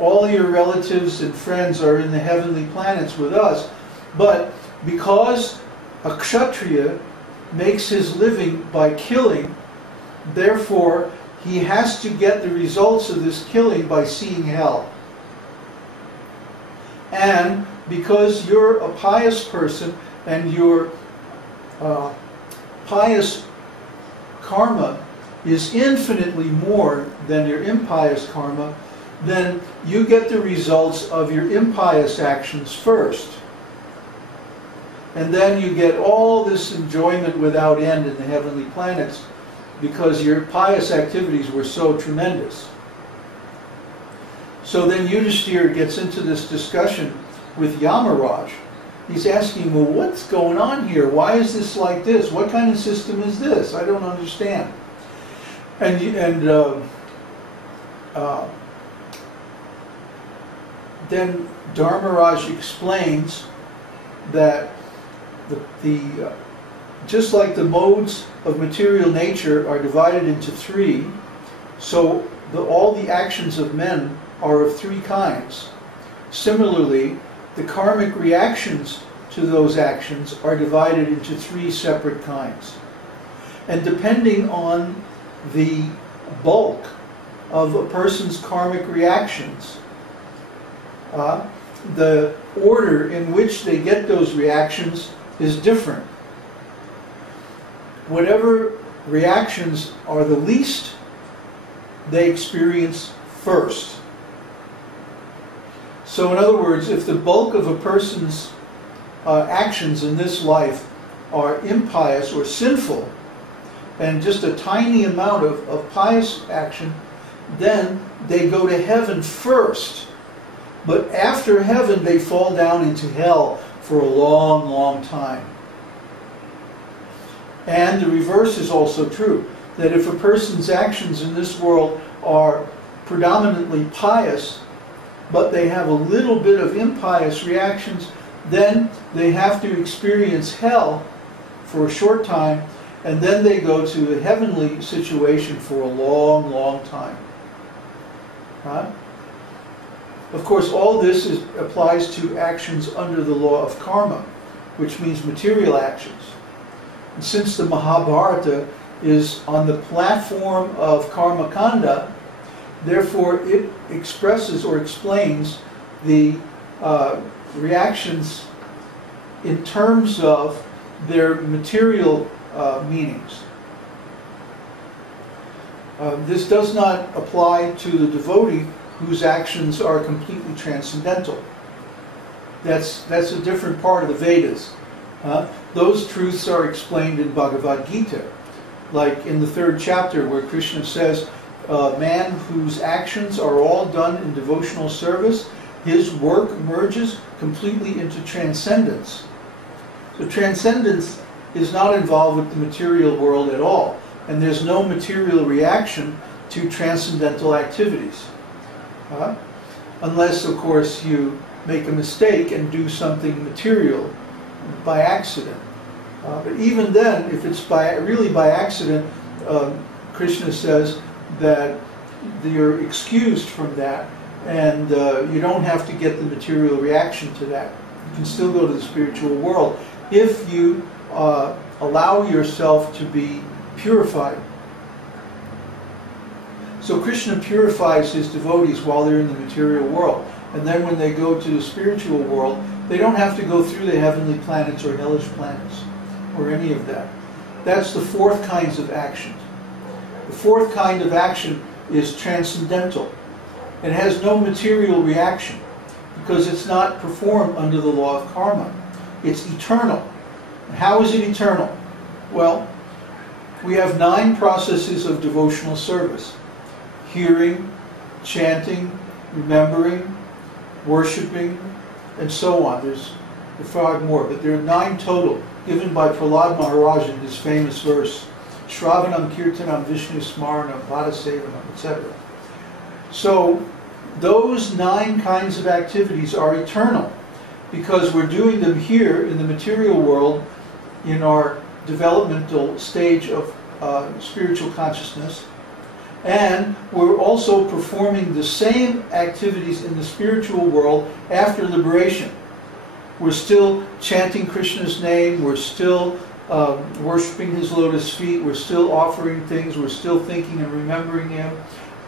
all your relatives and friends are in the heavenly planets with us, but because a kshatriya makes his living by killing, therefore he has to get the results of this killing by seeing hell. And because you're a pious person and your pious karma is infinitely more than your impious karma, then you get the results of your impious actions first. And then you get all this enjoyment without end in the heavenly planets because your pious activities were so tremendous. So then Yudhishthira gets into this discussion with Yamaraj. He's asking, well, what's going on here? Why is this like this? What kind of system is this? I don't understand. And then Dharmaraj explains that just like the modes of material nature are divided into three, so all the actions of men are of three kinds. Similarly, the karmic reactions to those actions are divided into three separate kinds. And depending on the bulk of a person's karmic reactions, the order in which they get those reactions is different. Whatever reactions are the least, they experience first. So in other words, if the bulk of a person's actions in this life are impious or sinful, and just a tiny amount of pious action, then they go to heaven first. But after heaven, they fall down into hell for a long, long time. And the reverse is also true, that if a person's actions in this world are predominantly pious, but they have a little bit of impious reactions, then they have to experience hell for a short time, and then they go to a heavenly situation for a long, long time. Huh? Of course, all this applies to actions under the law of karma, which means material actions. And since the Mahabharata is on the platform of karma kanda, therefore it expresses or explains the reactions in terms of their material meanings. This does not apply to the devotee whose actions are completely transcendental. That's a different part of the Vedas. Those truths are explained in Bhagavad Gita, like in the 3rd chapter where Krishna says, a man whose actions are all done in devotional service, his work merges completely into transcendence. So transcendence is not involved with the material world at all, and there's no material reaction to transcendental activities. Unless, of course, you make a mistake and do something material by accident. But even then, if it's really by accident, Krishna says that you're excused from that, and you don't have to get the material reaction to that. You can still go to the spiritual world if you allow yourself to be purified. So Krishna purifies his devotees while they're in the material world. And then when they go to the spiritual world, they don't have to go through the heavenly planets or hellish planets or any of that. That's the 4th kind of action. The 4th kind of action is transcendental. It has no material reaction because it's not performed under the law of karma. It's eternal. And how is it eternal? Well, we have 9 processes of devotional service. Hearing, chanting, remembering, worshipping, and so on. There's 5 more, but there are 9 total, given by Prahlad Maharaj in his famous verse, Shravanam, Kirtanam, Vishnu Smaranam, Padasevanam, etc. So those 9 kinds of activities are eternal, because we're doing them here in the material world in our developmental stage of spiritual consciousness. And we're also performing the same activities in the spiritual world after liberation. We're still chanting Krishna's name, we're still worshipping his lotus feet, we're still offering things, we're still thinking and remembering him,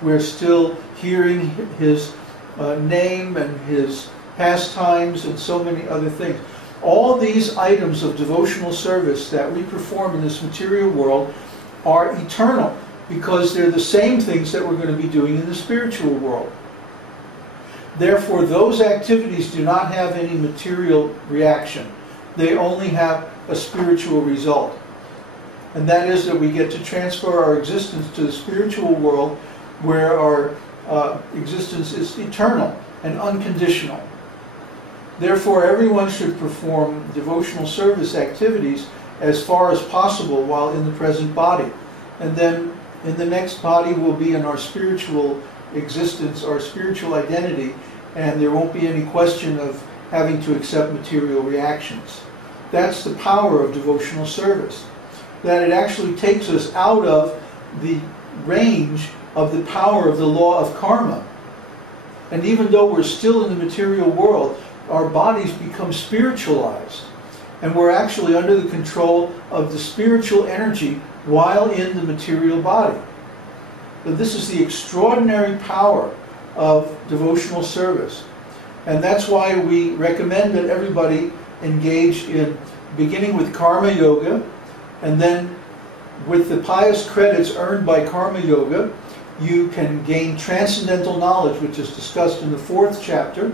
we're still hearing his name and his pastimes and so many other things. All these items of devotional service that we perform in this material world are eternal, because they're the same things that we're going to be doing in the spiritual world. Therefore, those activities do not have any material reaction. They only have a spiritual result. And that is that we get to transfer our existence to the spiritual world, where our existence is eternal and unconditional. Therefore, everyone should perform devotional service activities as far as possible while in the present body. And then in the next body will be in our spiritual existence, our spiritual identity, and there won't be any question of having to accept material reactions. That's the power of devotional service. That it actually takes us out of the range of the power of the law of karma. And even though we're still in the material world, our bodies become spiritualized. And we're actually under the control of the spiritual energy while in the material body. But this is the extraordinary power of devotional service. And that's why we recommend that everybody engage in, beginning with karma yoga, and then with the pious credits earned by karma yoga, you can gain transcendental knowledge, which is discussed in the 4th chapter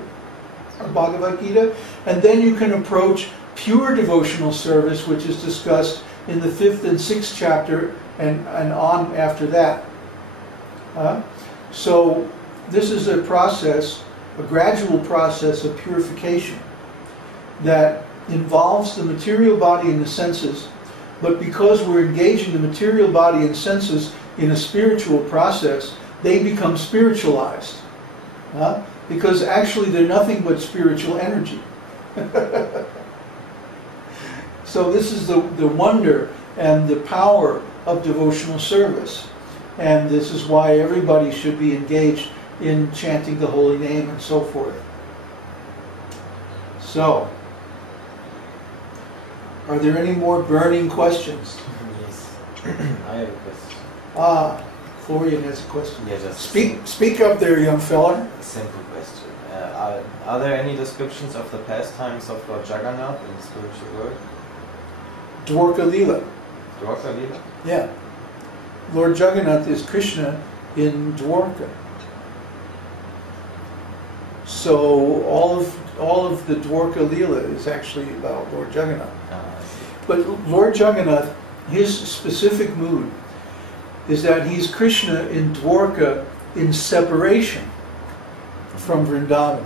of Bhagavad Gita, and then you can approach pure devotional service, which is discussed in the 5th and 6th chapter and on after that. So this is a process, a gradual process of purification that involves the material body and the senses, but because we're engaging the material body and senses in a spiritual process, they become spiritualized. Because actually they're nothing but spiritual energy. So this is the wonder and the power of devotional service. And this is why everybody should be engaged in chanting the holy name and so forth. So, are there any more burning questions? Yes. I have a question. Florian has a question. Yeah, just Speak up there, young fella. a simple question. Are there any descriptions of the pastimes of Lord Jagannath in the spiritual world? Dwarka Lila. Dwarka Lila? Yeah. Lord Jagannath is Krishna in Dwarka. So all of the Dwarka Lila is actually about Lord Jagannath. But Lord Jagannath, his specific mood is that he's Krishna in Dwarka in separation from Vrindavan.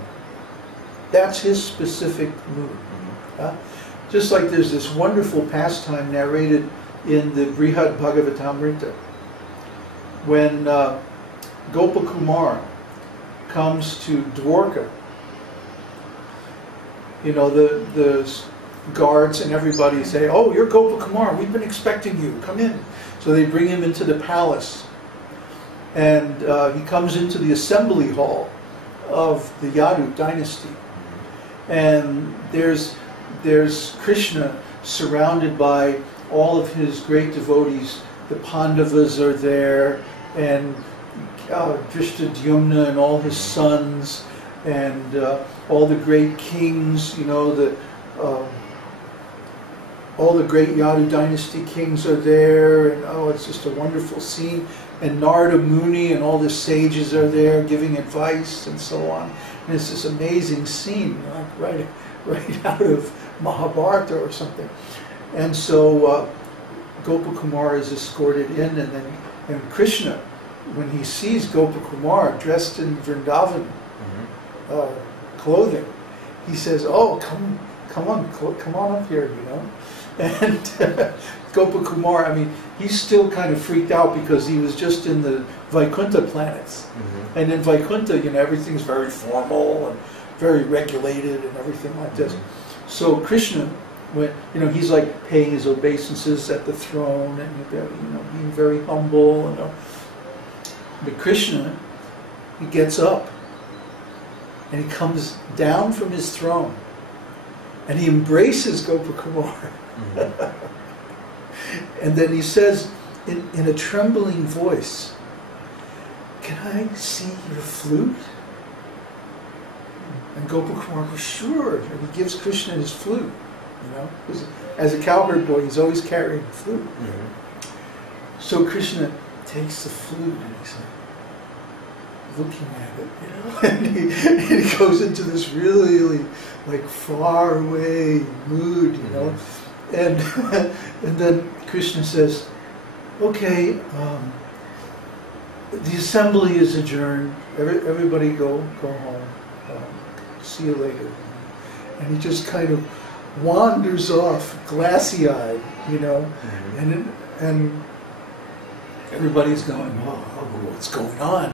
That's his specific mood. Just like there's this wonderful pastime narrated in the Brihad Bhagavatamrita, when Gopakumar comes to Dwarka, you know, the guards and everybody say, "Oh, you're Gopakumar, we've been expecting you, come in." So they bring him into the palace, and he comes into the assembly hall of the Yadu dynasty, and there's Krishna surrounded by all of his great devotees. The Pandavas are there, and Drishtadyumna and all his sons, and all the great kings, you know, all the great Yadu dynasty kings are there, and oh, it's just a wonderful scene. And Narada Muni and all the sages are there giving advice and so on. And it's this amazing scene, like right out of Mahabharata or something. And so Gopakumar is escorted in, and Krishna, when he sees Gopakumar dressed in Vrindavan clothing, he says, "Oh, come on up here, you know." And Gopakumar, I mean, he's still kind of freaked out because he was just in the Vaikuntha planets. And in Vaikuntha, you know, everything's very formal and very regulated and everything like this. So Krishna, when, you know, he's like paying his obeisances at the throne and, you know, being very humble. But Krishna, he gets up and he comes down from his throne and he embraces Gopakumar. And then he says in a trembling voice, "Can I see your flute?" And Gopakumar goes, "Sure." And he gives Krishna his flute. You know, as a cowherd boy, he's always carrying a flute. So Krishna takes the flute and he's like looking at it, you know, and he goes into this really like far away mood, you know, and then Krishna says, "Okay, the assembly is adjourned. Everybody go home. See you later." And he just kind of wanders off, glassy-eyed, you know, and everybody's going, "Oh, what's going on?"